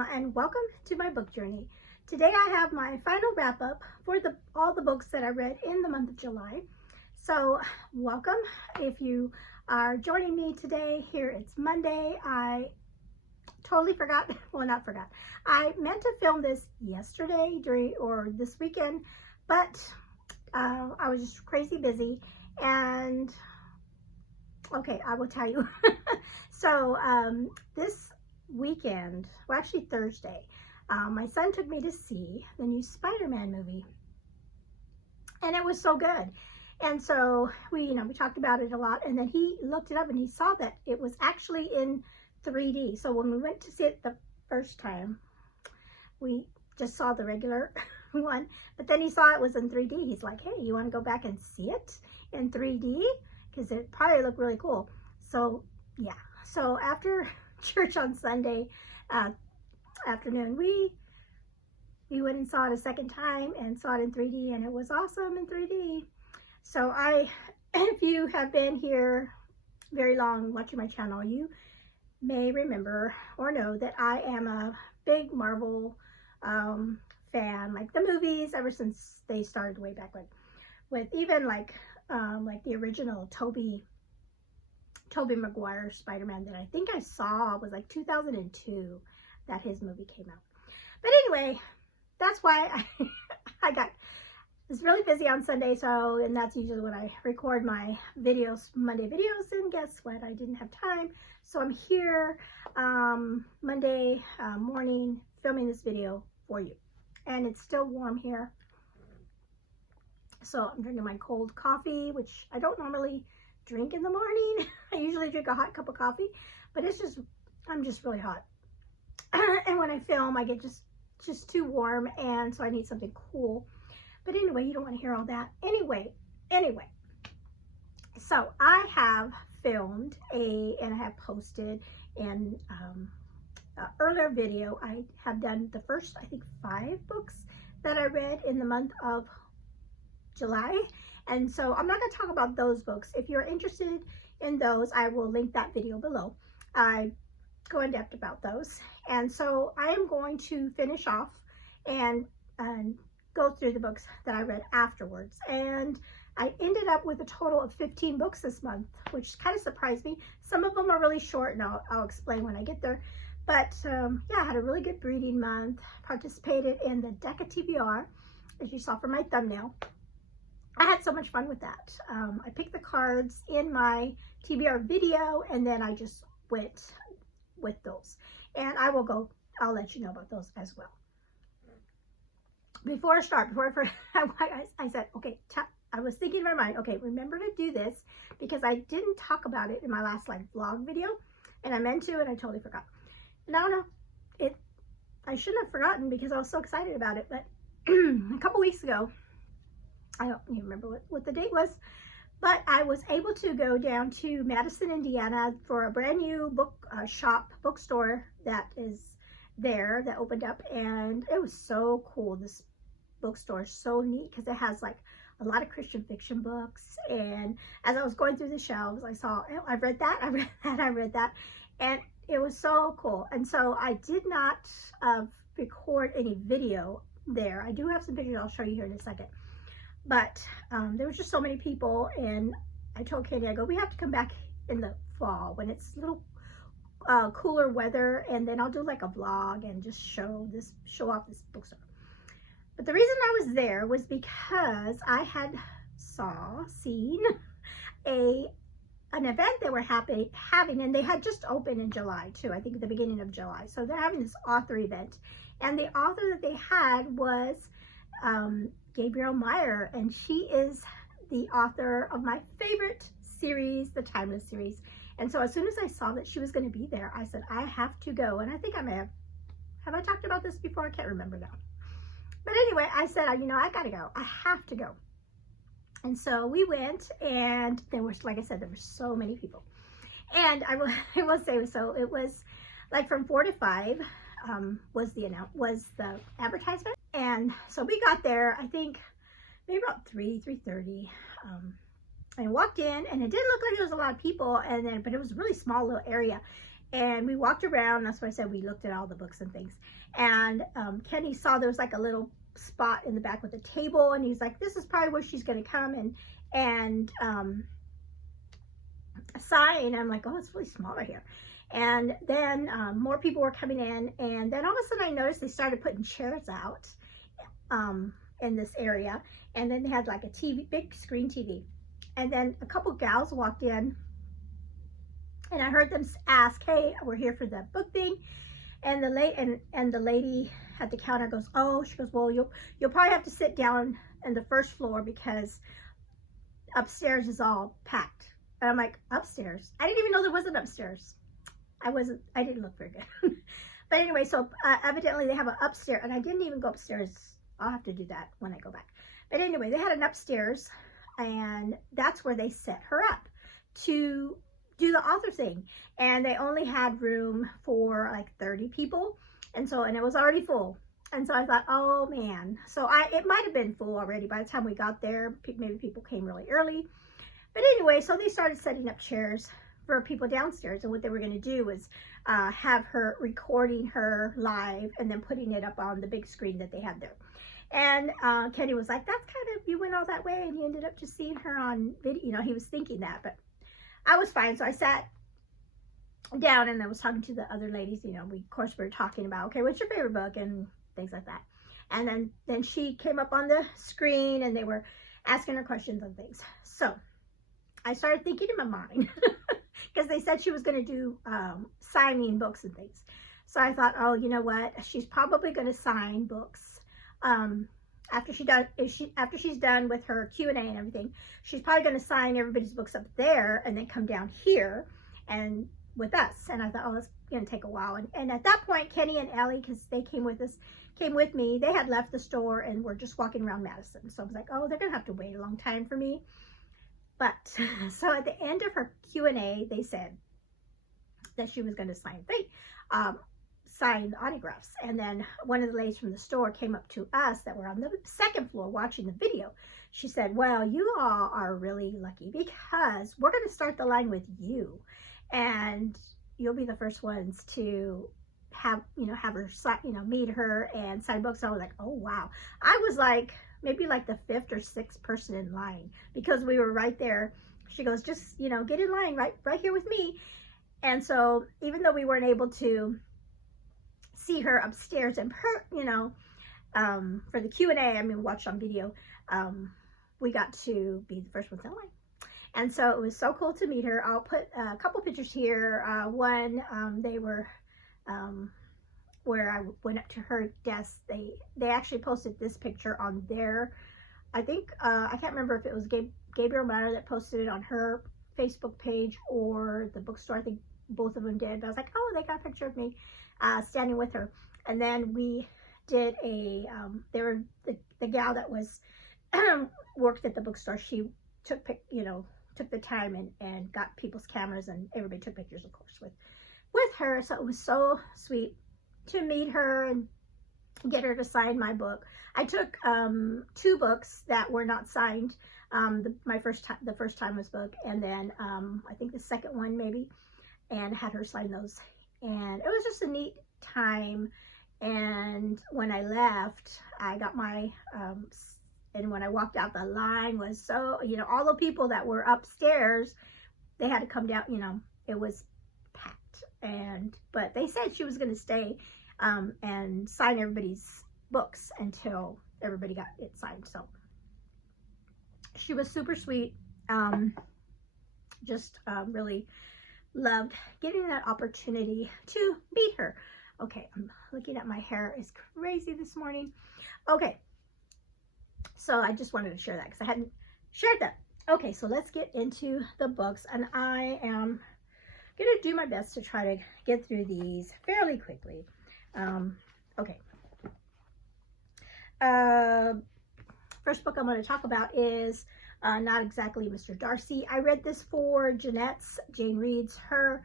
and welcome to my book journey. Today I have my final wrap up for all the books that I read in the month of July. So welcome. If you are joining me today, here it's Monday. I totally forgot, well not forgot, I meant to film this yesterday or this weekend, but I was just crazy busy, and okay, I will tell you. So this weekend, well actually Thursday, my son took me to see the new Spider-Man movie, and it was so good. And so we talked about it a lot, and then he looked it up and he saw that it was actually in 3D. So when we went to see it the first time, we just saw the regular one, but then he saw it was in 3D. He's like, hey, you want to go back and see it in 3D? Because it probably looked really cool. So yeah, so after church on Sunday afternoon, we went and saw it a second time and saw it in 3D, and it was awesome in 3D. So if you have been here very long watching my channel, you may remember or know that I am a big Marvel fan, like the movies, ever since they started way back when, with even like the original Tobey Maguire Spider-Man that I think I saw was like 2002 that his movie came out. But anyway, that's why I was really busy on Sunday, and that's usually when I record my videos, Monday videos, and guess what? I didn't have time. So I'm here Monday morning filming this video for you. And it's still warm here. So I'm drinking my cold coffee, which I don't normally drink in the morning. I usually drink a hot cup of coffee, but I'm just really hot. And when I film, I get just too warm, and so I need something cool. But anyway, you don't want to hear all that. Anyway, so I have filmed and I have posted in earlier video. I have done the first, I think, 5 books that I read in the month of July. And so I'm not going to talk about those books. If you're interested in those, I will link that video below. I go in depth about those. And so I am going to finish off and go through the books that I read afterwards. And I ended up with a total of 15 books this month, which kind of surprised me. Some of them are really short, and I'll explain when I get there. But yeah, I had a really good reading month. Participated in the Deck of TBR, as you saw from my thumbnail. I had so much fun with that. I picked the cards in my TBR video, and then I just went with those. And I'll let you know about those as well. Before I start, I said, okay, I was thinking in my mind, okay, remember to do this, because I didn't talk about it in my last vlog video, and I meant to, and I totally forgot. No, I shouldn't have forgotten, because I was so excited about it. But a couple weeks ago, I don't even remember what the date was, but I was able to go down to Madison, Indiana for a brand new bookstore that is there, that opened up, and it was so cool. This bookstore is so neat because it has like a lot of Christian fiction books. And as I was going through the shelves, I saw, oh, I read that, and it was so cool. And so I did not record any video there. I do have some pictures I'll show you here in a second. But there was just so many people, and I told Katie, I go, we have to come back in the fall when it's a little cooler weather, and then I'll do like a vlog and just show off this bookstore. But the reason I was there was because I had seen an event they were having, and they had just opened in July too, I think at the beginning of July. So they're having this author event, and the author that they had was Gabrielle Meyer, and she is the author of my favorite series, the Timeless series. And so as soon as I saw that she was going to be there, I said, I have to go. And I think I may have I talked about this before? I can't remember now. But anyway, I said, I gotta go. I have to go. And so we went, and there was, like I said, there were so many people. And I will say, so it was like from 4 to 5 was the advertisement. And so we got there, I think maybe about 3:30. I walked in, and it didn't look like there was a lot of people, but it was a really small little area. And we walked around. That's why I said we looked at all the books and things. And Kenny saw there was like a little spot in the back with a table, and he's like, this is probably where she's going to come and sign. I'm like, oh, it's really small right here. And then more people were coming in, and then all of a sudden I noticed they started putting chairs out in this area, and then they had like a TV, big screen TV, and then a couple gals walked in, and I heard them ask, hey, we're here for the book thing. And the lady at the counter goes, oh, she goes, well, you'll probably have to sit down in the first floor because upstairs is all packed. And I'm like, upstairs? I didn't even know there was an upstairs. I didn't look very good. But anyway, so evidently they have an upstairs, and I didn't even go upstairs. I'll have to do that when I go back. But anyway, they had an upstairs, and that's where they set her up to do the author thing. And they only had room for like 30 people. And it was already full. And so I thought, oh man. So it might have been full already by the time we got there. Maybe people came really early. But anyway, so they started setting up chairs for people downstairs. And what they were going to do was have her recording her live and then putting it up on the big screen that they had there. And Kenny was like, that's kind of, you went all that way and you ended up just seeing her on video. You know, he was thinking that, but I was fine. So I sat down and I was talking to the other ladies. You know, of course we were talking about, okay, what's your favorite book and things like that. And then she came up on the screen and they were asking her questions and things. So I started thinking in my mind because they said she was going to do signing books and things. So I thought, oh, you know what? She's probably going to sign books after she's done with her Q&A and everything. She's probably going to sign everybody's books up there and then come down here and with us. And I thought, oh, that's going to take a while. And at that point, Kenny and Ellie, because they came with me, they had left the store and were just walking around Madison. So I was like, oh, they're going to have to wait a long time for me. But so at the end of her Q&A, they said that she was going to sign autographs. And then one of the ladies from the store came up to us that were on the second floor watching the video. She said, well, you all are really lucky because we're going to start the line with you. And you'll be the first ones to have her, meet her and sign books. So I was like, oh, wow. I was like, maybe like the 5th or 6th person in line because we were right there. She goes, just, get in line right here with me. And so even though we weren't able to see her upstairs and for the Q&A, I mean, watched on video, we got to be the first ones in line. And so it was so cool to meet her. I'll put a couple pictures here. One, they were where I went up to her desk. They actually posted this picture on their, I think, I can't remember if it was Gabriel Matter that posted it on her Facebook page or the bookstore. I think both of them did. But I was like, oh, they got a picture of me standing with her. And then we did the gal that was worked at the bookstore. She took the time and got people's cameras, and everybody took pictures, of course, with her. So it was so sweet to meet her and get her to sign my book. I took 2 books that were not signed. The first timer's book, and then I think the second one maybe, and had her sign those. And it was just a neat time. And when I left, I got my and when I walked out, the line was so, all the people that were upstairs, they had to come down, it was packed. But they said she was going to stay and sign everybody's books until everybody got it signed. So she was super sweet. Just really loved getting that opportunity to meet her. Okay, I'm looking at my hair is crazy this morning. Okay. So I just wanted to share that because I hadn't shared that. Okay, so let's get into the books, and I am going to do my best to try to get through these fairly quickly. Okay. First book I'm going to talk about is Not Exactly Mr. Darcy. I read this for Jane reads her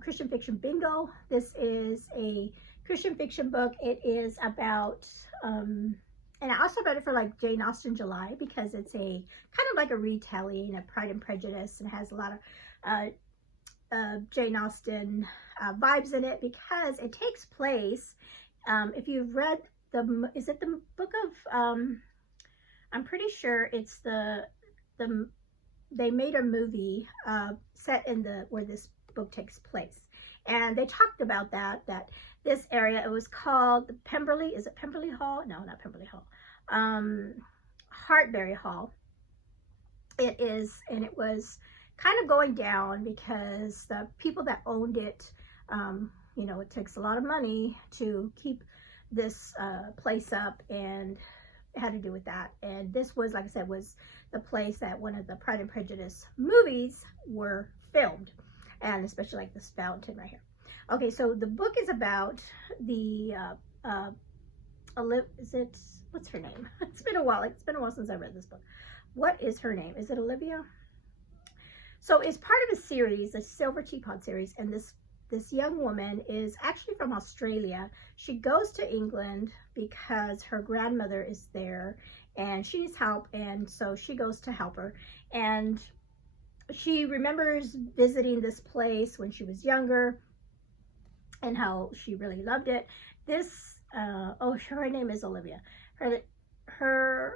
Christian fiction bingo. This is a Christian fiction book. It is about and I also read it for like Jane Austen July because it's a kind of like a retelling of Pride and Prejudice and has a lot Jane Austen vibes in it, because it takes place, if you've read is it the book of, I'm pretty sure it's they made a movie set in where this book takes place. And they talked about that this area, it was called the Pemberley, is it Pemberley Hall? No, not Pemberley Hall. Hartbury Hall. It is, and it was kind of going down because the people that owned it, you know, it takes a lot of money to keep this place up, and it had to do with that. And this was, like I said, was the place that one of the Pride and Prejudice movies were filmed, and especially like this fountain right here. Okay, so the book is about the what's her name? It's been a while since I read this book. What is her name? Is it Olivia? So it's part of a series, a Silver Teapot series, and this young woman is actually from Australia. She goes to England because her grandmother is there and she needs help, and so she goes to help her. And she remembers visiting this place when she was younger and how she really loved it. This, her name is Olivia. Her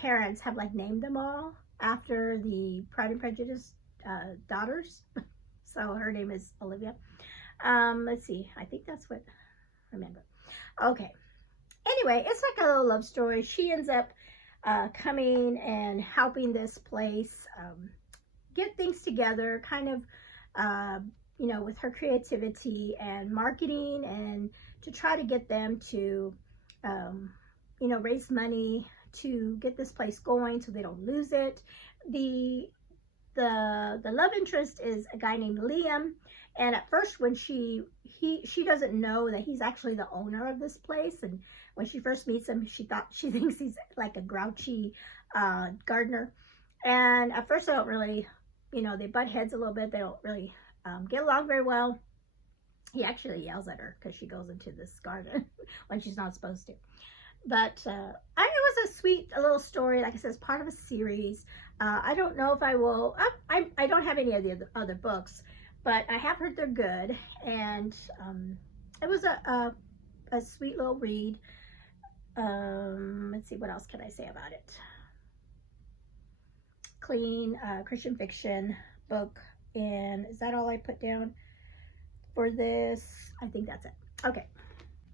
parents have like named them all after the Pride and Prejudice daughters. So her name is Olivia. Let's see. I think that's what I remember. Okay. Anyway, it's like a little love story. She ends up coming and helping this place get things together, kind of, you know, with her creativity and marketing, and to try to get them to, you know, raise money to get this place going so they don't lose it. The love interest is a guy named Liam, and at first when she doesn't know that he's actually the owner of this place, and when she first meets him, she thinks he's like a grouchy gardener, and at first they don't really, you know, they butt heads a little bit. They don't really get along very well. He actually yells at her because she goes into this garden when she's not supposed to. But it was a sweet little story. Like I said, it's part of a series. I don't know if I will. I don't have any of the other books, but I have heard they're good, and it was a sweet little read. Let's see, what else can I say about it? Clean Christian fiction book, and is that all I put down for this? I think that's it. Okay.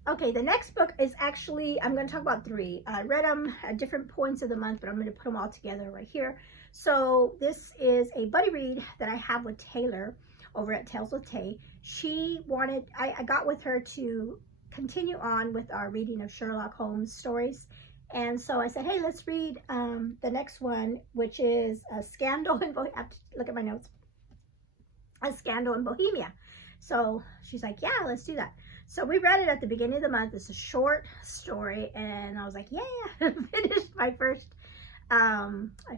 Okay, the next book is actually, I'm going to talk about three. I read them at different points of the month, but I'm going to put them all together right here. So this is a buddy read that I have with Taylor over at Tales with Tay. She wanted, I got with her to continue on with our reading of Sherlock Holmes stories. And so I said, hey, let's read the next one, which is A Scandal in Bohemia. I have to look at my notes. A Scandal in Bohemia. So she's like, yeah, let's do that. So we read it at the beginning of the month. It's a short story, and I was like, yeah, I finished my first, I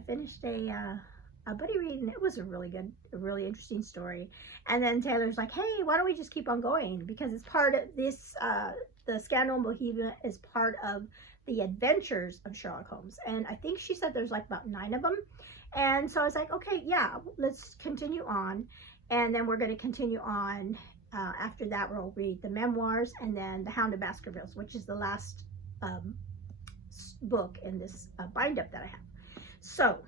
finished a buddy read, and it was a really interesting story. And then Taylor's like, hey, why don't we just keep on going? Because it's part of this, the Scandal in Bohemia is part of the adventures of Sherlock Holmes. And I think she said there's like about 9 of them. And so I was like, okay, yeah, let's continue on. And then we're going to continue on. After that, we'll read the memoirs, and then The Hound of Baskervilles, which is the last book in this bind-up that I have. So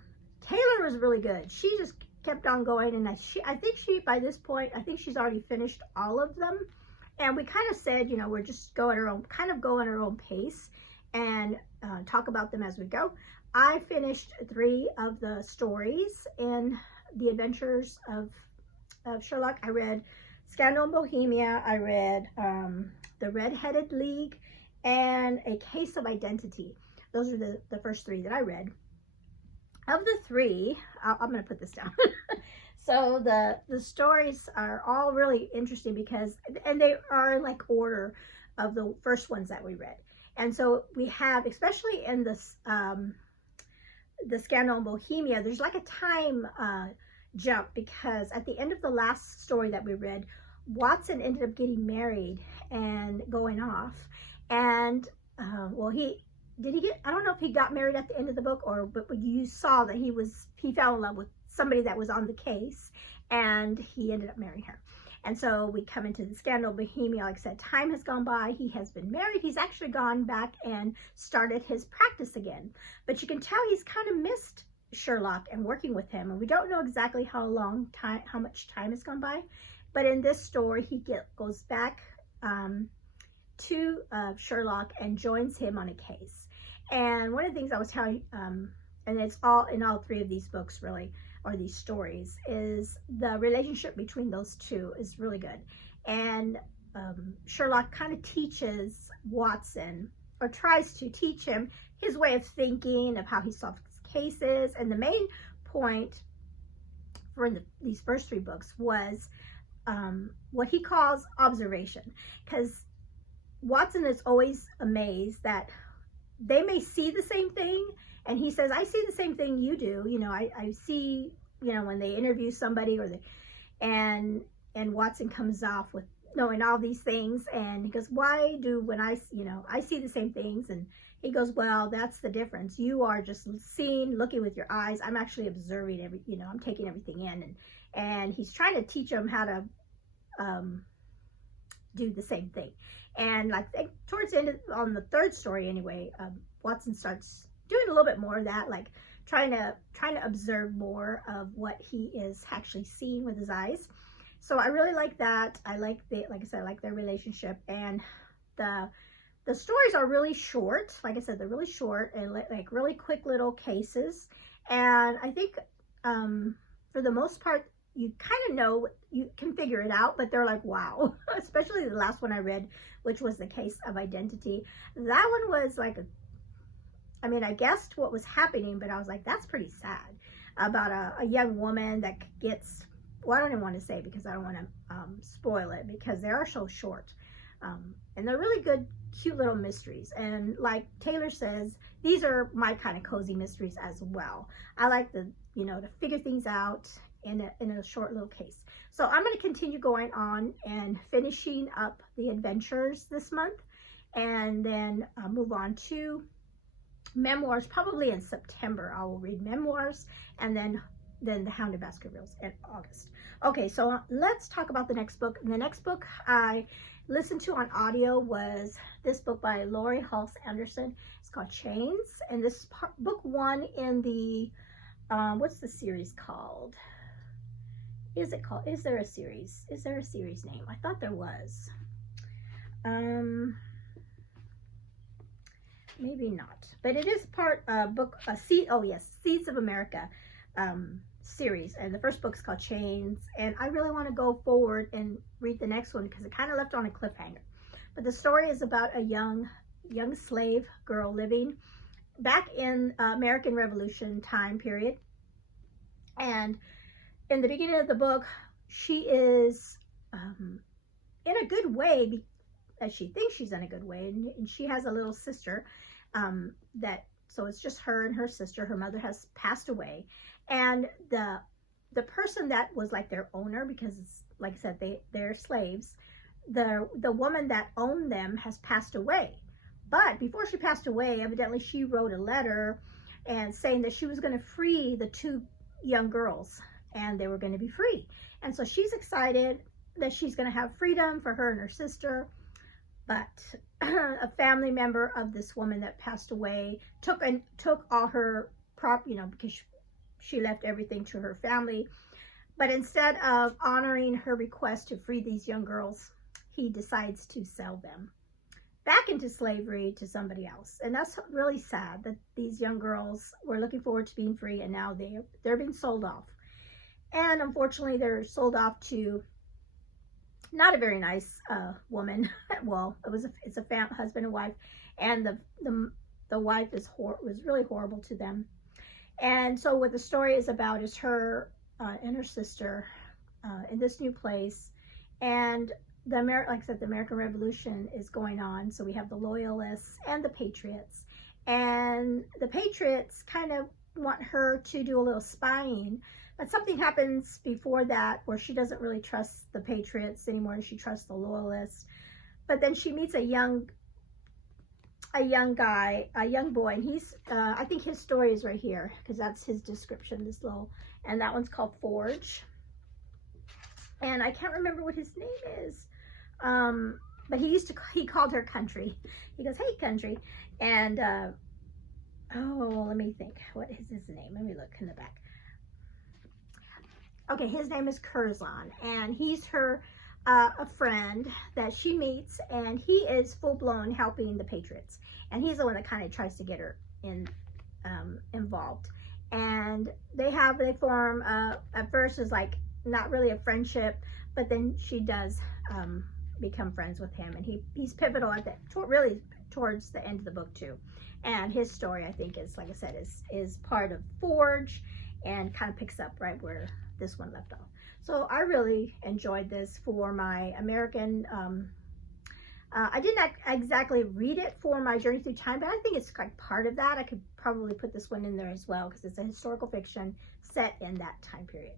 Taylor was really good. She just kept on going, and I think by this point, I think she's already finished all of them. And we kind of said, you know, we're just go at our own pace and talk about them as we go. I finished 3 of the stories in the adventures of Sherlock. I read Scandal in Bohemia, I read The Red-Headed League, and A Case of Identity. Those are the first 3 that I read. Of the 3, I'm going to put this down. So the stories are all really interesting because, and they are in like order of the first ones that we read. And so we have, especially in this, the Scandal in Bohemia, there's like a time jump, because at the end of the last story that we read, Watson ended up getting married and going off, and well, I don't know if he got married at the end of the book, but you saw that he fell in love with somebody that was on the case, and he ended up marrying her. And so we come into the scandal Bohemia. Like I said, time has gone by. He has been married. He's actually gone back and started his practice again. But you can tell he's kind of missed Sherlock and working with him. And we don't know exactly how much time has gone by. But in this story, he goes back to Sherlock and joins him on a case. And one of the things I was telling, and it's all in all three of these books really, or these stories, is the relationship between those two is really good. And Sherlock kind of teaches Watson, or tries to teach him, his way of thinking, of how he solves cases. And the main point for these first three books was what he calls observation, because Watson is always amazed that they may see the same thing, and he says, I see the same thing you do. You know, I see, you know, when they interview somebody, or and Watson comes off with knowing all these things, and he goes, why do, when I see the same things? And he goes, well, that's the difference. You are just seeing, looking with your eyes. I'm actually observing I'm taking everything in. And he's trying to teach them how to do the same thing. And like towards the end on the third story anyway, Watson starts doing a little bit more of that, like trying to observe more of what he is actually seeing with his eyes. So I really like that. I like like I said, I like their relationship. And the stories are really short. Like I said, they're really short and like really quick little cases. And I think for the most part, you kind of know, you can figure it out, but they're like, wow. Especially the last one I read, which was the case of identity. That one was like I guessed what was happening, but I was like, that's pretty sad. About a young woman that gets, well, I don't even want to say, because I don't want to spoil it, because they are so short. And they're really good, cute little mysteries. And like Taylor says, these are my kind of cozy mysteries as well. I like to figure things out in a short little case. So I'm going to continue going on and finishing up the adventures this month, and then move on to memoirs. Probably in September I will read memoirs, and then the Hound of Baskervilles in August. Okay, so let's talk about the next book. And the next book I listened to on audio was this book by Laurie Halse Anderson. It's called Chains, and this is book one in the what's the series called? Is there a series? Is there a series name? I thought there was. Maybe not, but it is part Seeds of America series, and the first book's called Chains, and I really want to go forward and read the next one because it kind of left on a cliffhanger. But the story is about a young slave girl living back in American Revolution time period, and in the beginning of the book, she is in a good way, as she thinks she's in a good way, and she has a little sister so it's just her and her sister. Her mother has passed away, and the person that was like their owner, because it's, like I said, they're slaves, the woman that owned them has passed away. But before she passed away, evidently she wrote a letter and saying that she was going to free the two young girls, and they were going to be free. And so she's excited that she's going to have freedom for her and her sister. But a family member of this woman that passed away took all her because she left everything to her family. But instead of honoring her request to free these young girls, he decides to sell them back into slavery to somebody else. And that's really sad, that these young girls were looking forward to being free, and now they're being sold off. And unfortunately, they're sold off to not a very nice woman. Well, it's a husband and wife, and the wife was really horrible to them. And so what the story is about is her and her sister in this new place, and like I said, the American Revolution is going on. So we have the Loyalists and the Patriots, and the Patriots kind of want her to do a little spying. But something happens before that where she doesn't really trust the Patriots anymore, and she trusts the Loyalists. But then she meets a young a young guy, a young boy, and he's, I think his story is right here, because that's his description, this little, and that one's called Forge. And I can't remember what his name is, but he called her Country. He goes, hey, Country. And, oh, let me think, what is his name? Let me look in the back. Okay, his name is Curzon, and he's her, a friend that she meets, and he is full-blown helping the Patriots, and he's the one that kind of tries to get her involved. And they form at first is like not really a friendship, but then she does become friends with him, and he's pivotal at really towards the end of the book too. And his story, I think, is, like I said, is part of Forge, and kind of picks up right where this one left off. So I really enjoyed this for my American, I did not exactly read it for my Journey Through Time, but I think it's like part of that. I could probably put this one in there as well, because it's a historical fiction set in that time period.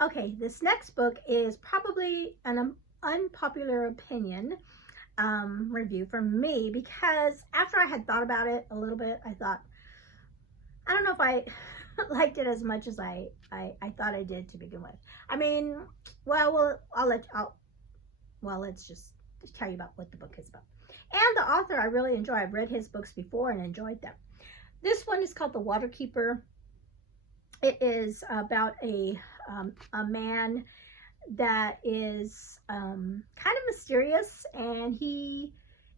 Okay, this next book is probably an unpopular opinion review from me, because after I had thought about it a little bit, I thought, I don't know if I liked it as much as I thought I did to begin with. I mean, well, let's just tell you about what the book is about. And the author I really enjoy. I've read his books before and enjoyed them. This one is called The Waterkeeper. It is about a man that is kind of mysterious, and he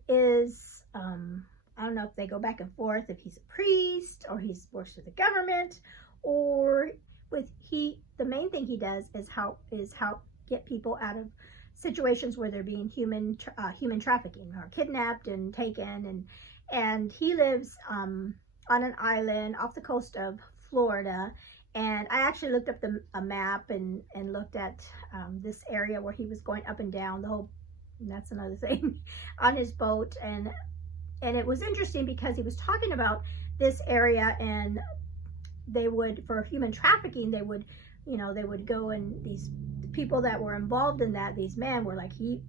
is, I don't know if they go back and forth, if he's a priest or he works with the government, or the main thing he does is help get people out of situations where they're being human trafficking or kidnapped and taken, and he lives on an island off the coast of Florida. And I actually looked up a map and looked at this area where he was going up and down the whole, and that's another thing, on his boat. And it was interesting because he was talking about this area, and they would, for human trafficking, they would go, and these people that were involved in that, these men were like, he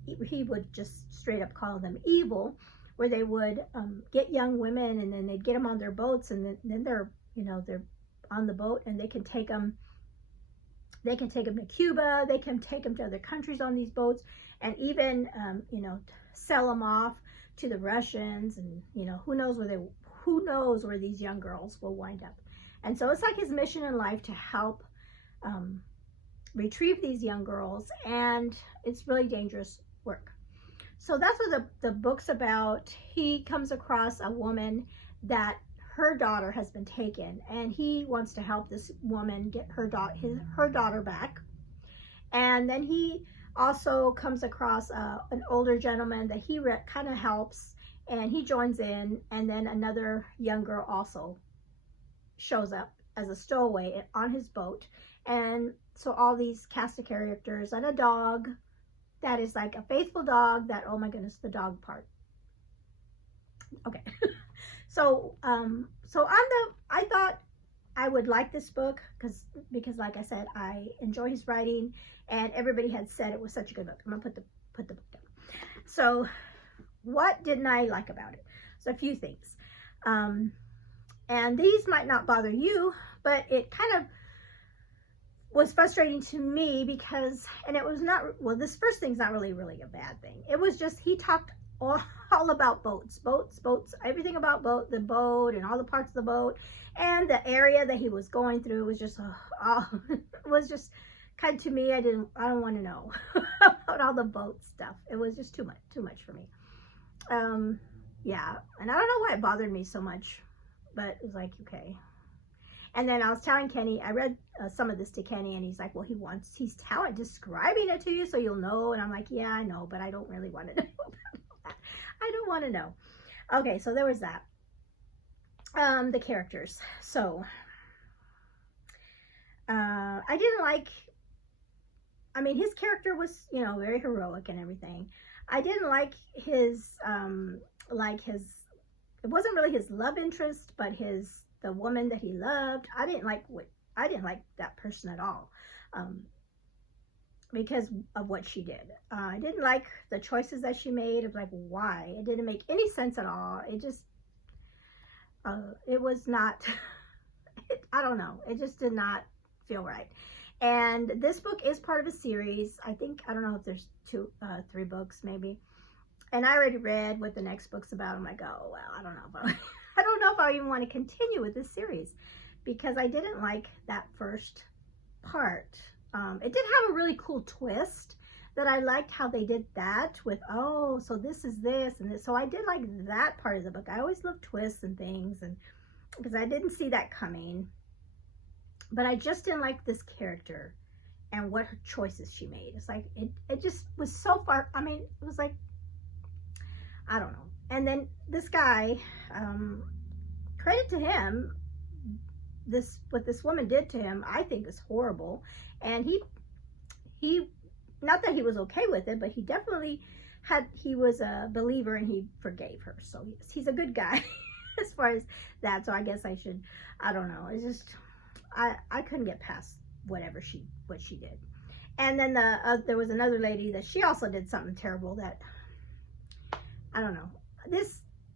would just straight up call them evil, where they would get young women, and then they'd get them on their boats, and then they're on the boat, and they can take them to Cuba, they can take them to other countries on these boats, and even sell them off to the Russians, and who knows where these young girls will wind up. And so it's like his mission in life to help retrieve these young girls, and it's really dangerous work. So that's what the book's about. He comes across a woman that her daughter has been taken, and he wants to help this woman get her daughter back. And then he also comes across an older gentleman that he kind of helps, and he joins in, and then another young girl also shows up as a stowaway on his boat. And so all these cast of characters, and a dog that is like a faithful dog that, oh my goodness, the dog part. Okay. So I thought I would like this book because like I said, I enjoy his writing, and everybody had said it was such a good book. I'm gonna put the book down. So what didn't I like about it? So a few things. And these might not bother you, but it kind of was frustrating to me because, and it was not, well, this first thing's not really a bad thing. It was just, he talked all about boats, everything about the boat and all the parts of the boat, and the area that he was going through was just, it was just kind of, to me, I don't want to know about all the boat stuff. It was just too much for me. Yeah, and I don't know why it bothered me so much, but it was like, okay. And then I was telling Kenny, I read some of this to Kenny, and he's like, well, he's describing it to you so you'll know. And I'm like, yeah, I know, but I don't really want to know about that. I don't want to know. Okay, so there was that. The characters. So, I didn't like, I mean, his character was, very heroic and everything. I didn't like his, it wasn't really his love interest, but the woman that he loved. I didn't like that person at all. because of what she did. I didn't like the choices that she made. Of like, why? It didn't make any sense at all. It just, it was not, I don't know. It just did not feel right. And this book is part of a series. I think, I don't know if there's 3 books maybe. And I already read what the next book's about. I'm like, oh, well, I don't know if I don't know if I even want to continue with this series, because I didn't like that first part. It did have a really cool twist that I liked how they did that with, oh, so this is this and this. So I did like that part of the book. I always love twists and things, and because I didn't see that coming. But I just didn't like this character and what her choices she made. It's like, it just was so far, I mean, it was like, I don't know. And then this guy, credit to him, what this woman did to him, I think is horrible. And he, not that he was okay with it, but he definitely he was a believer and he forgave her. So he's a good guy as far as that. So I guess I should, I don't know. It's just, I couldn't get past what she did. And then there was another lady that she also did something terrible that, I don't know.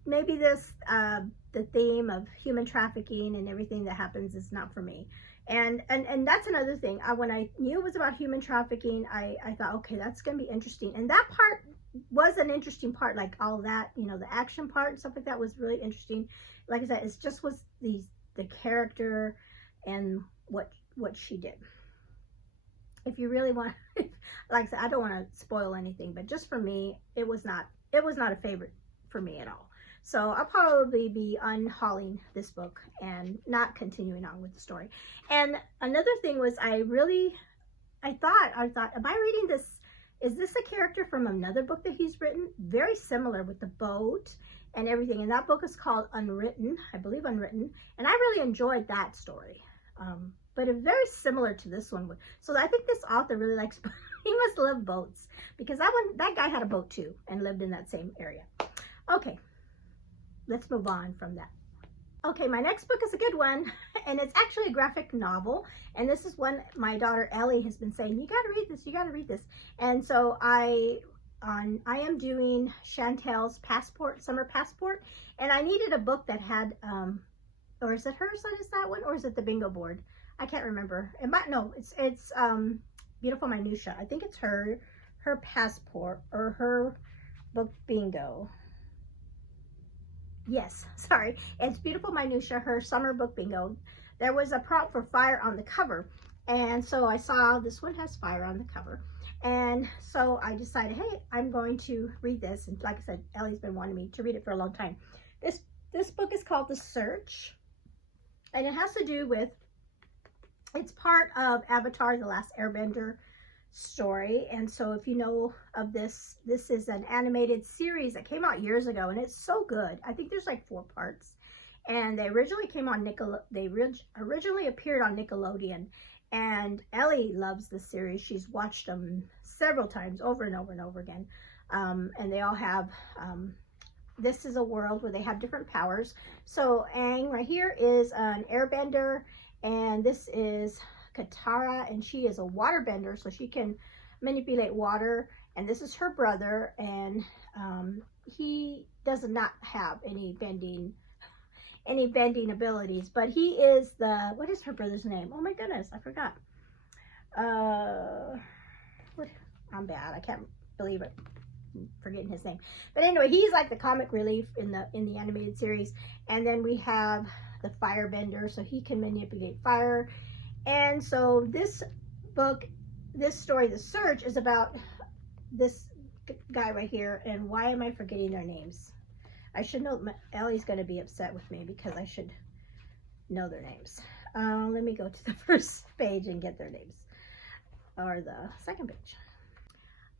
Maybe the theme of human trafficking and everything that happens is not for me. And that's another thing. When I knew it was about human trafficking, I thought, okay, that's going to be interesting. And that part was an interesting part, like all that, you know, the action part and stuff like that was really interesting. Like I said, it just was the character and what she did. If you really want, like I said, I don't want to spoil anything, but just for me, it was not a favorite for me at all. So I'll probably be unhauling this book and not continuing on with the story. And another thing was, I thought, am I reading this? Is this a character from another book that he's written? Very similar with the boat and everything. And that book is called Unwritten, I believe Unwritten. And I really enjoyed that story. But it's very similar to this one. So I think this author really likes, he must love boats, because that guy had a boat too and lived in that same area. Okay, let's move on from that. Okay, my next book is a good one, and it's actually a graphic novel. And this is one my daughter Ellie has been saying, you gotta read this, you gotta read this. And so I am doing Chantel's Summer Passport, and I needed a book that had, or is it hers that is that one, or is it the bingo board? I can't remember. It might, no, it's Beautiful Minutia. I think it's her passport or her book bingo. Yes, sorry. It's Beautiful Minutia, her summer book bingo. There was a prompt for fire on the cover. And so I saw this one has fire on the cover. And so I decided, hey, I'm going to read this. And like I said, Ellie's been wanting me to read it for a long time. This book is called The Search. And it has to do with, it's part of Avatar, The Last Airbender story. And so if you know of this is an animated series that came out years ago, and it's so good. I think there's like 4 parts. And they originally came on originally appeared on Nickelodeon. And Ellie loves the series. She's watched them several times, over and over and over again. And they all have, this is a world where they have different powers. So Aang right here is an airbender, and this is Katara, and she is a waterbender, so she can manipulate water. And this is her brother, and he does not have any bending abilities, but he is what is her brother's name? Oh my goodness, I forgot. I'm bad. I can't believe it. I'm forgetting his name. But anyway, he's like the comic relief in the animated series. And then we have the firebender, so he can manipulate fire. And so this book, this story, The Search, is about this guy right here. And why am I forgetting their names? I should know. Ellie's going to be upset with me because I should know their names. Let me go to the first page and get their names. Or the second page.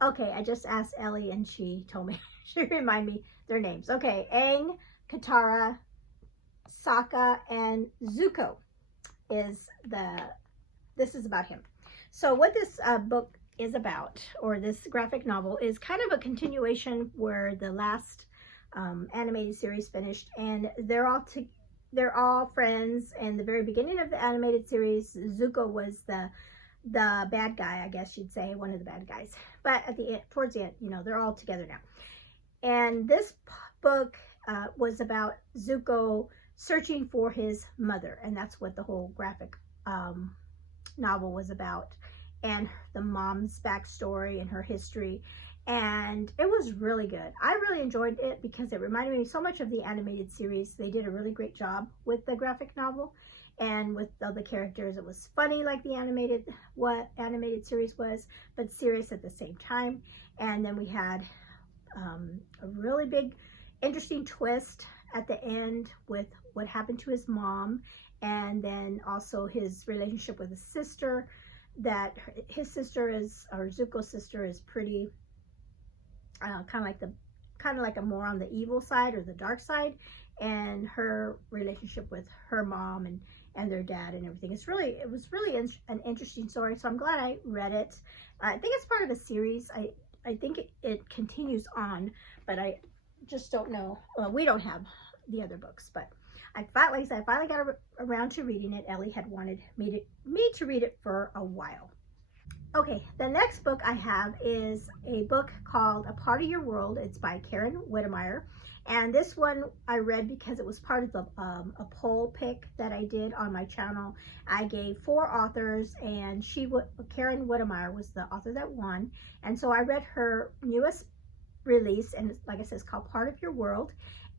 Okay, I just asked Ellie and she told me, she reminded me their names. Okay, Aang, Katara, Sokka, and Zuko this is about him. So what this book is about, or this graphic novel, is kind of a continuation where the last animated series finished, and they're all friends. And the very beginning of the animated series, Zuko was the the bad guy, I guess you'd say, one of the bad guys. But at the end, towards the end, you know, they're all together now. And this book was about Zuko searching for his mother, and that's what the whole graphic novel was about, and the mom's backstory and her history. And it was really good. I really enjoyed it because it reminded me so much of the animated series. They did a really great job with the graphic novel and with all the characters. It was funny like the animated series was, but serious at the same time. And then we had a really big interesting twist at the end with what happened to his mom, and then also his relationship with his sister, that his sister is, or Zuko's sister is pretty kind of like a more on the evil side or the dark side, and her relationship with her mom and their dad and everything. It was really an interesting story, so I'm glad I read it. I think it's part of a series. I think it continues on, but I just don't know. Well, we don't have the other books, but like I said, I finally got around to reading it. Ellie had wanted me to read it for a while. Okay, the next book I have is a book called A Part of Your World. It's by Karen Whittemire. And this one I read because it was part of the, a poll pick that I did on my channel. I gave 4 authors, and Karen Whittemire was the author that won. And so I read her newest release, and like I said, it's called Part of Your World.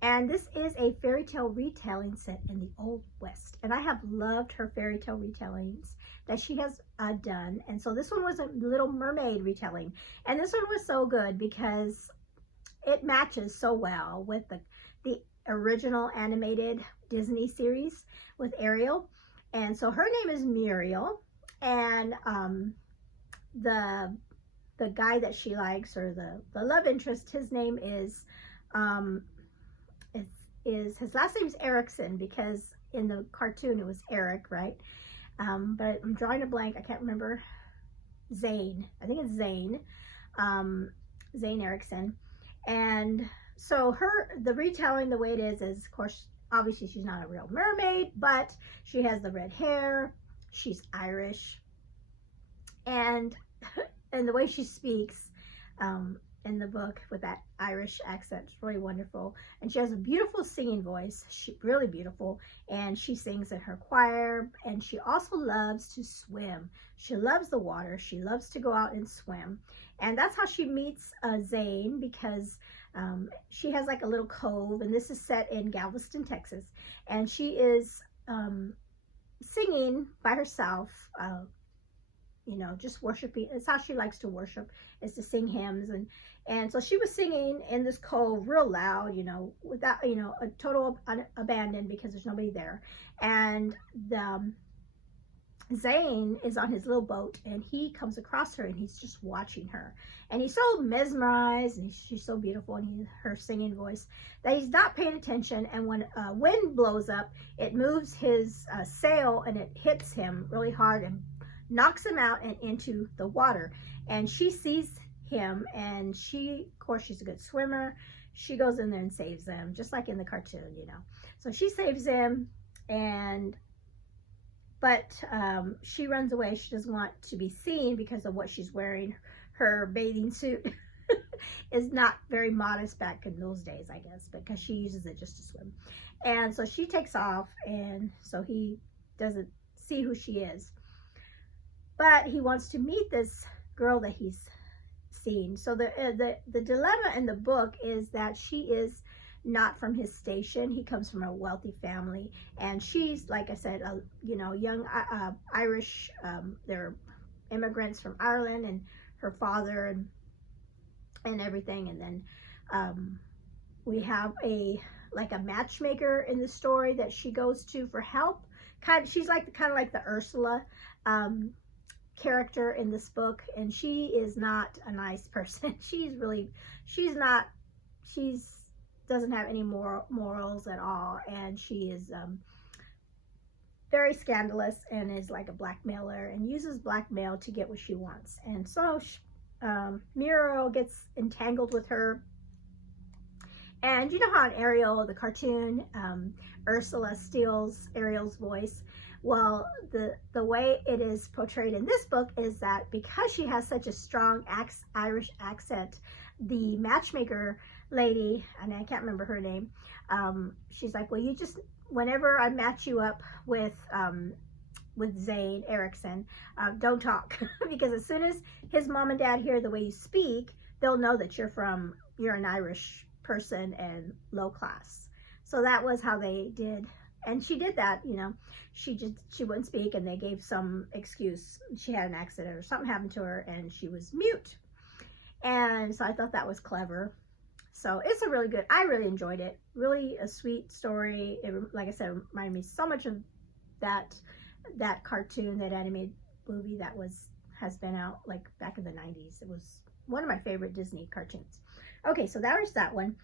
And this is a fairy tale retelling set in the Old West. And I have loved her fairy tale retellings that she has done. And so this one was a Little Mermaid retelling. And this one was so good because it matches so well with the original animated Disney series with Ariel. And so her name is Muriel. And the guy that she likes, or the love interest, his name is his last name is Erickson, because in the cartoon it was Eric, right? But I'm drawing a blank. I can't remember. Zane. I think it's Zane. Zane Erickson. And so the retelling, the way it is, of course, obviously she's not a real mermaid, but she has the red hair. She's Irish. And the way she speaks in the book with that Irish accent, it's really wonderful. And she has a beautiful singing voice, really beautiful, and she sings in her choir. And she also loves to swim. She loves the water. She loves to go out and swim. And that's how she meets Zane, because she has like a little cove, and this is set in Galveston, Texas. And she is singing by herself, you know, just worshiping. It's how she likes to worship, is to sing hymns. And so she was singing in this cove real loud, you know, without, you know, a total abandon, because there's nobody there. And Zane is on his little boat, and he comes across her, and he's just watching her. And he's so mesmerized, and she's so beautiful, and her singing voice, that he's not paying attention. And when wind blows up, it moves his sail, and it hits him really hard and knocks him out and into the water. And she sees him, and of course, she's a good swimmer. She goes in there and saves him, just like in the cartoon, you know. So she saves him, but she runs away. She doesn't want to be seen because of what she's wearing. Her bathing suit is not very modest back in those days, I guess, because she uses it just to swim. And so she takes off, and so he doesn't see who she is. But he wants to meet this girl that he's seen. So the dilemma in the book is that she is not from his station. He comes from a wealthy family, and she's, like I said, you know, young Irish. They're immigrants from Ireland, and her father and everything. And then we have a matchmaker in the story that she goes to for help. She's like kind of like the Ursula character in this book, and she is not a nice person. She doesn't have any morals at all, and she is very scandalous, and is like a blackmailer, and uses blackmail to get what she wants. And so Muriel gets entangled with her. And you know how in Ariel, the cartoon, Ursula steals Ariel's voice. Well, the way it is portrayed in this book is that because she has such a strong Irish accent, the matchmaker lady, and I can't remember her name, she's like, well, you just, whenever I match you up with Zane Erickson, don't talk because as soon as his mom and dad hear the way you speak, they'll know that you're an Irish person and low class. So that was how they did. And she did that, you know, she wouldn't speak, and they gave some excuse. She had an accident or something happened to her and she was mute. And so I thought that was clever. So it's a really good, I really enjoyed it. Really a sweet story. It, like I said, reminded me so much of that cartoon, that animated movie that has been out like back in the 90s. It was one of my favorite Disney cartoons. Okay, so that was that one.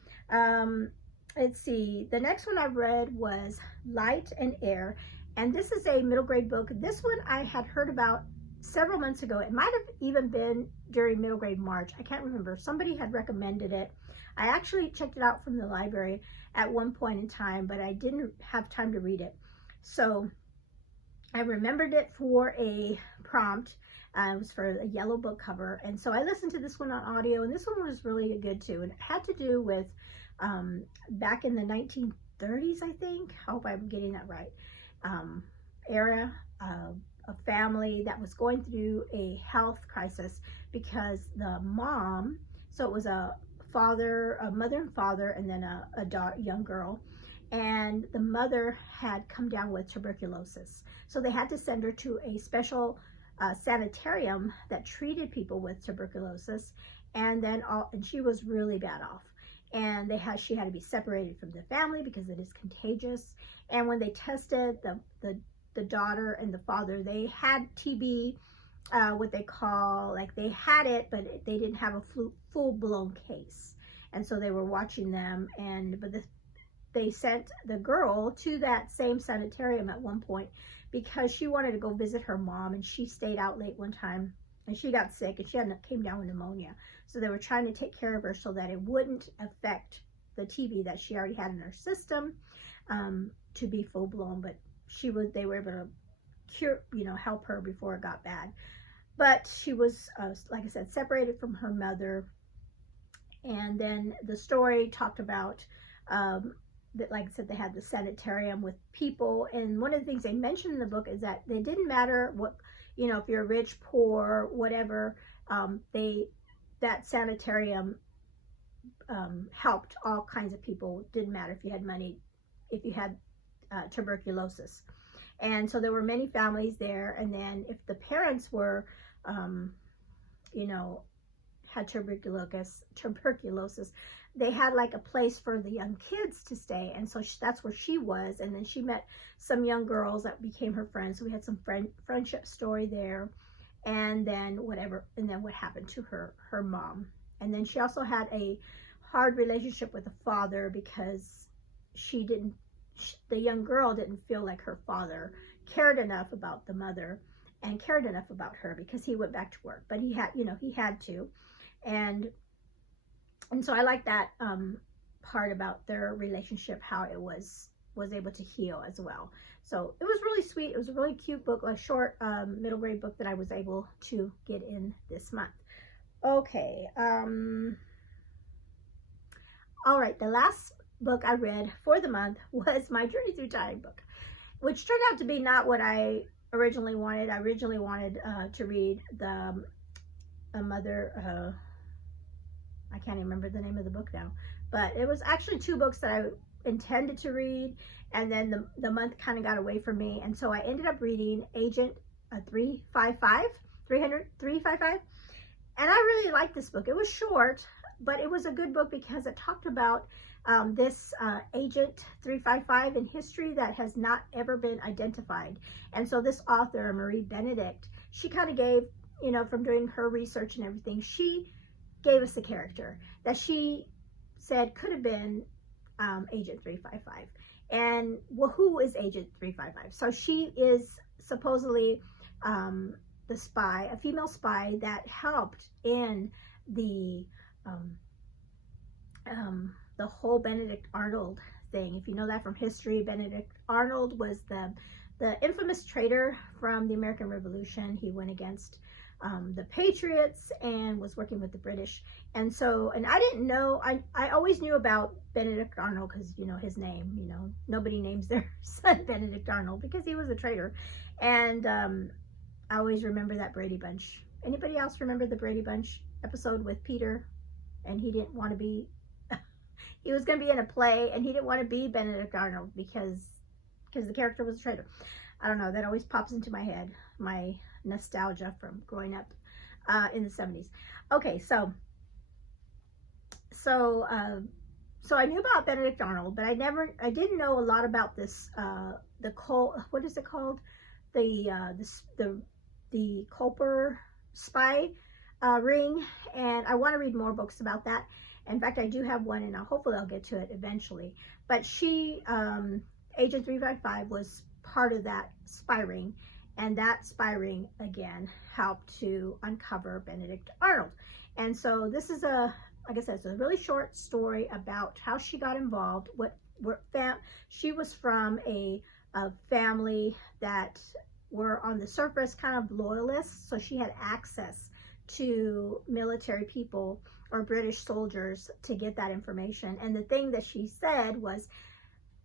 Let's see, the next one I read was Light and Air, and this is a middle grade book. This one I had heard about several months ago. It might have even been during middle grade March. I can't remember. Somebody had recommended it. I actually checked it out from the library at one point in time, but I didn't have time to read it. So I remembered it for a prompt. It was for a yellow book cover. And so I listened to this one on audio, and this one was really good too. And it had to do with back in the 1930s, I think. I hope I'm getting that right. Era of a family that was going through a health crisis because the mom, so it was a mother and father, and then a young girl. And the mother had come down with tuberculosis. So they had to send her to a special sanitarium that treated people with tuberculosis. And then she was really bad off. And she had to be separated from the family because it is contagious. And when they tested the daughter and the father, they had TB, what they call, like they had it, but they didn't have a full-blown case. And so they were watching them, but they sent the girl to that same sanitarium at one point because she wanted to go visit her mom, and she stayed out late one time and she got sick, and she came down with pneumonia. So they were trying to take care of her so that it wouldn't affect the TB that she already had in her system to be full blown. But they were able to help her before it got bad. But she was, like I said, separated from her mother. And then the story talked about that, like I said, they had the sanitarium with people. And one of the things they mentioned in the book is that it didn't matter what, if you're rich, poor, whatever, that sanitarium helped all kinds of people. Didn't matter if you had money, if you had tuberculosis. And so there were many families there. And then if the parents were, had tuberculosis, they had like a place for the young kids to stay. And so that's where she was. And then she met some young girls that became her friends. So we had some friendship story there. And then what happened to her mom. And then she also had a hard relationship with the father because the young girl didn't feel like her father cared enough about the mother and cared enough about her because he went back to work, but he had to. And so I like that part about their relationship, how it was able to heal as well. So it was really sweet. It was a really cute book, a short middle grade book that I was able to get in this month. Okay. All right. The last book I read for the month was my Journey Through Time book, which turned out to be not what I originally wanted. I originally wanted to read a mother, I can't even remember the name of the book now, but it was actually two books that I intended to read, and then the month kind of got away from me, and so I ended up reading Agent 355, and I really liked this book. It was short, but it was a good book because it talked about this Agent 355 in history that has not ever been identified. And so this author, Marie Benedict, she kind of gave, from doing her research and everything, she gave us a character that she said could have been Agent 355. And well, who is Agent 355? So she is supposedly the spy, a female spy that helped in the whole Benedict Arnold thing. If you know that from history, Benedict Arnold was the the infamous traitor from the American Revolution. He went against the Patriots and was working with the British. And so, and I didn't know, I always knew about Benedict Arnold because, you know, his name, you know, nobody names their son Benedict Arnold because he was a traitor. And I always remember that Brady Bunch. Anybody else remember the Brady Bunch episode with Peter? And he didn't want to be, he was going to be in a play and he didn't want to be Benedict Arnold because the character was a traitor. I don't know, that always pops into my head, my nostalgia from growing up in the 70s. Okay, so I knew about Benedict Arnold, but I didn't know a lot about this, what is it called? The Culper spy ring, and I want to read more books about that. In fact, I do have one, and hopefully I'll get to it eventually. But she, Agent 355, was part of that spy ring, and that spy ring again helped to uncover Benedict Arnold. And so this is like I said, it's a really short story about how she got involved. She was from a family that were on the surface kind of loyalists, so she had access to military people or British soldiers to get that information. And the thing that she said was,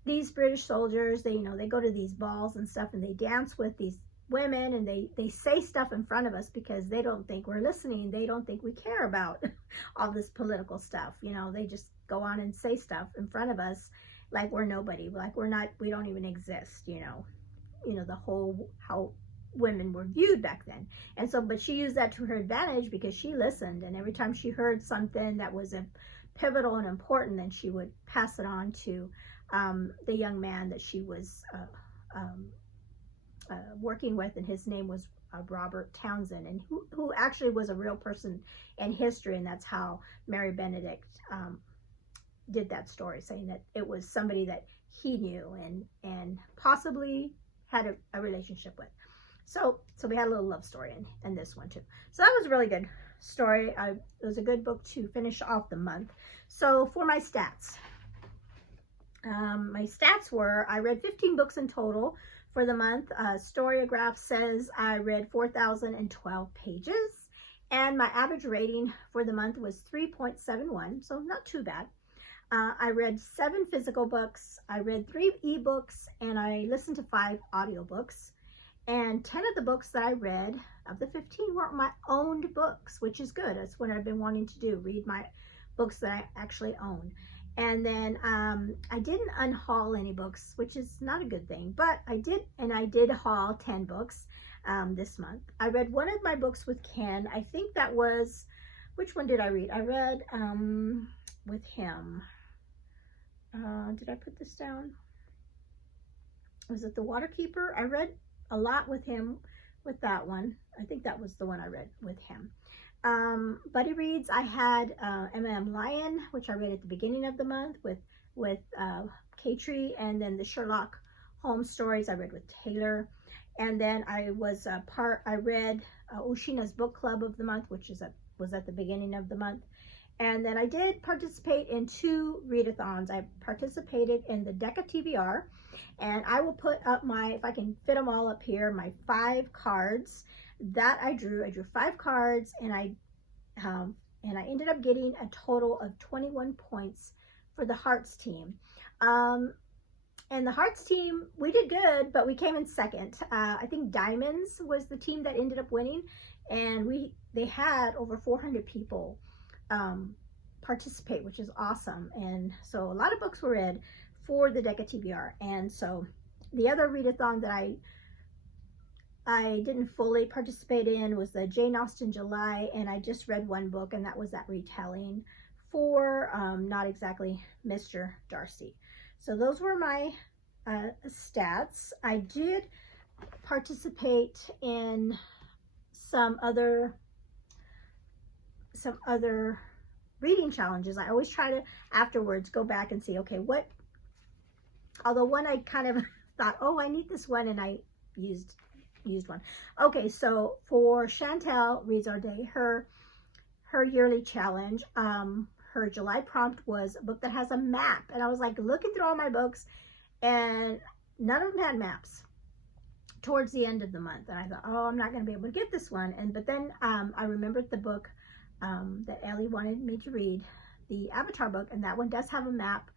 these British soldiers, they, you know, they go to these balls and stuff and they dance with these women and they say stuff in front of us because they don't think we're listening. They don't think we care about all this political stuff. You know, they just go on and say stuff in front of us like we're nobody, like we don't even exist, you know, the whole, how women were viewed back then. And so, but she used that to her advantage because she listened, and every time she heard something that was pivotal and important, then she would pass it on to the young man that she was working with, and his name was Robert Townsend, and who actually was a real person in history, and that's how Mary Benedict did that story, saying that it was somebody that he knew and possibly had a relationship with. So we had a little love story in this one too. So that was a really good story. It was a good book to finish off the month. So for my stats, were, I read 15 books in total for the month. Storyograph says I read 4,012 pages, and my average rating for the month was 3.71, so not too bad. I read 7 physical books, I read 3 ebooks, and I listened to 5 audiobooks. And 10 of the books that I read, of the 15, were my owned books, which is good. That's what I've been wanting to do, read my books that I actually own. And then I didn't unhaul any books, which is not a good thing, but I did haul 10 books this month. I read one of my books with Ken. I think that was, which one did I read? I read with him. Did I put this down? Was it The Waterkeeper? I read a lot with him with that one. I think that was the one I read with him. Buddy reads, I had M.M. Lyon, which I read at the beginning of the month with Katrie, and then the Sherlock Holmes stories I read with Taylor. And then I read Oshina's book club of the month, which was at the beginning of the month. And then I did participate in 2 readathons. I participated in the Deck of TBR, and I will put up if I can fit them all up here, my 5 cards that I drew. I drew 5 cards, and I ended up getting a total of 21 points for the Hearts team. And the Hearts team, we did good, but we came in second. I think Diamonds was the team that ended up winning, and they had over 400 people participate, which is awesome. And so a lot of books were read for the Deck of TBR. And so the other readathon that I didn't fully participate in was the Jane Austen July, and I just read 1 book, and that was that retelling for Not Exactly Mr. Darcy. So those were my stats. I did participate in some other reading challenges. I always try to afterwards go back and see, okay, although one I kind of thought, oh, I need this one, and I used one. Okay, so for Chantel Reads Our Day, her yearly challenge, her July prompt was a book that has a map, and I was like looking through all my books, and none of them had maps. towards the end of the month, and I thought, oh, I'm not going to be able to get this one. But then I remembered the book that Ellie wanted me to read, the Avatar book, and that one does have a map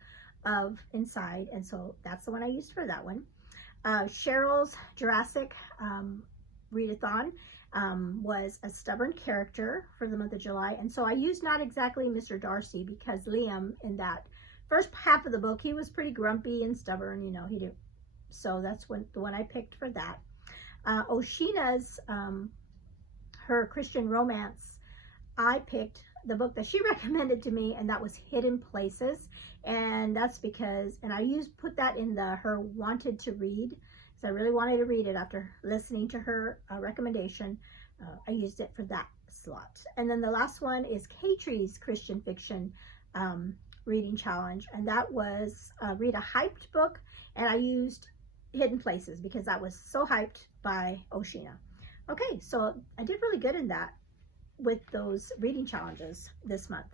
of inside, and so that's the one I used for that one. Cheryl's Jurassic readathon was a stubborn character for the month of July, and so I used not exactly Mr. Darcy, because Liam in that first half of the book, he was pretty grumpy and stubborn, you know, he did. So that's the one I picked for that. Oshina's her Christian romance, I picked the book that she recommended to me, and that was Hidden Places. And that's because, and I put that in her wanted to read, because I really wanted to read it after listening to her recommendation. I used it for that slot. And then the last one is Katree's Christian fiction reading challenge, and that was read a hyped book, and I used Hidden Places because that was so hyped by Oshina. Okay, so I did really good in that with those reading challenges this month.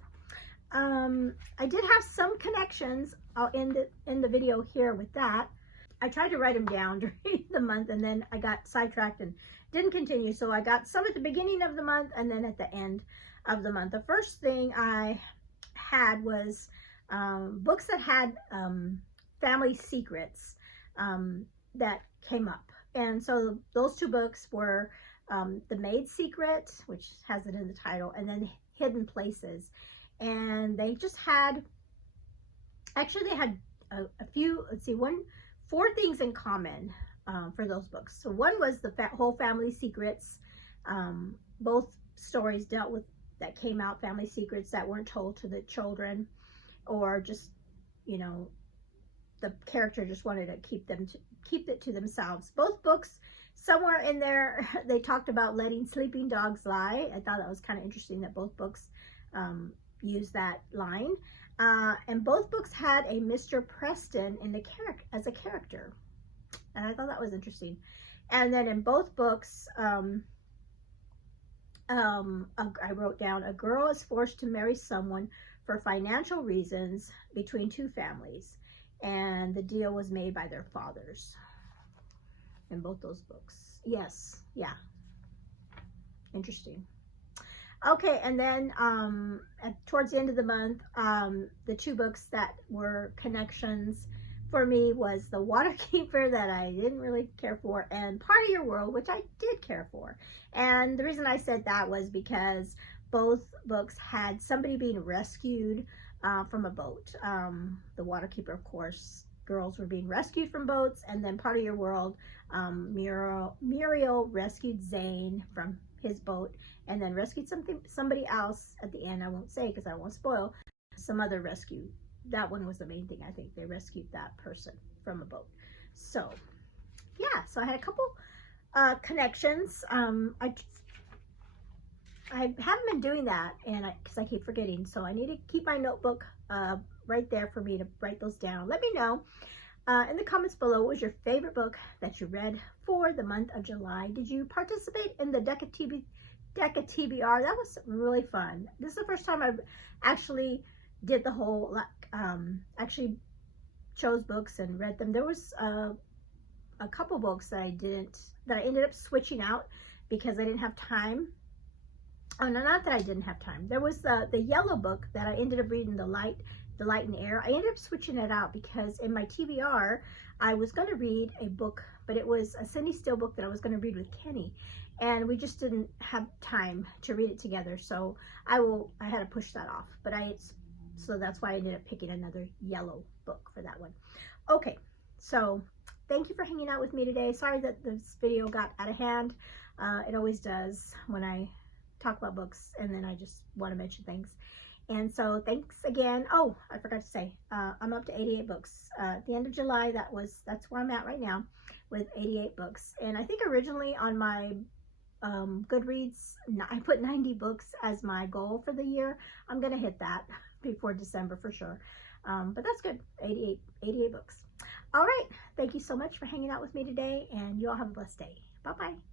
I did have some connections. I'll end in the video here with that. I tried to write them down during the month, and then I got sidetracked and didn't continue. So I got some at the beginning of the month and then at the end of the month. The first thing I had was books that had family secrets that came up. And so those two books were The Maid's Secret, which has it in the title, and then Hidden Places. And they just had, actually they had a few, let's see, 4 things in common for those books. So one was the whole family secrets. Both stories dealt with, that came out, family secrets that weren't told to the children, or just, you know, the character just wanted to keep it to themselves. Both books, somewhere in there, they talked about letting sleeping dogs lie. I thought that was kind of interesting that both books used that line. And both books had a Mr. Preston in as a character. And I thought that was interesting. And then in both books, I wrote down, a girl is forced to marry someone for financial reasons between 2 families. And the deal was made by their fathers in both those books. Yes, yeah. Interesting. Okay, and then towards the end of the month, the 2 books that were connections for me was The Waterkeeper, that I didn't really care for, and Part of Your World, which I did care for. And the reason I said that was because both books had somebody being rescued from a boat. The Waterkeeper, of course, girls were being rescued from boats, and then Part of Your World, Muriel rescued Zane from his boat, and then rescued somebody else at the end. I won't say because I won't spoil. Some other rescue. That one was the main thing. I think they rescued that person from a boat. So yeah, so I had a couple connections. I haven't been doing that, and because I keep forgetting, so I need to keep my notebook right there for me to write those down. Let me know in the comments below, what was your favorite book that you read for the month of July? Did you participate in the Deck of TBR? That was really fun. This is the first time I've actually did the whole, actually chose books and read them. There was a couple books that I ended up switching out because I didn't have time. Oh, no, not that I didn't have time. There was the yellow book that I ended up reading, The Light and Air. I ended up switching it out because in my TBR, I was going to read a book, but it was a Cindy Steele book that I was going to read with Kenny. And we just didn't have time to read it together. So I had to push that off. So that's why I ended up picking another yellow book for that one. Okay, so thank you for hanging out with me today. Sorry that this video got out of hand. It always does when I talk about books and then I just want to mention things. And so thanks again. Oh, I forgot to say, I'm up to 88 books. At the end of July, that's where I'm at right now with 88 books. And I think originally on my Goodreads, I put 90 books as my goal for the year. I'm going to hit that before December for sure. But that's good. 88 books. All right. Thank you so much for hanging out with me today, and you all have a blessed day. Bye-bye.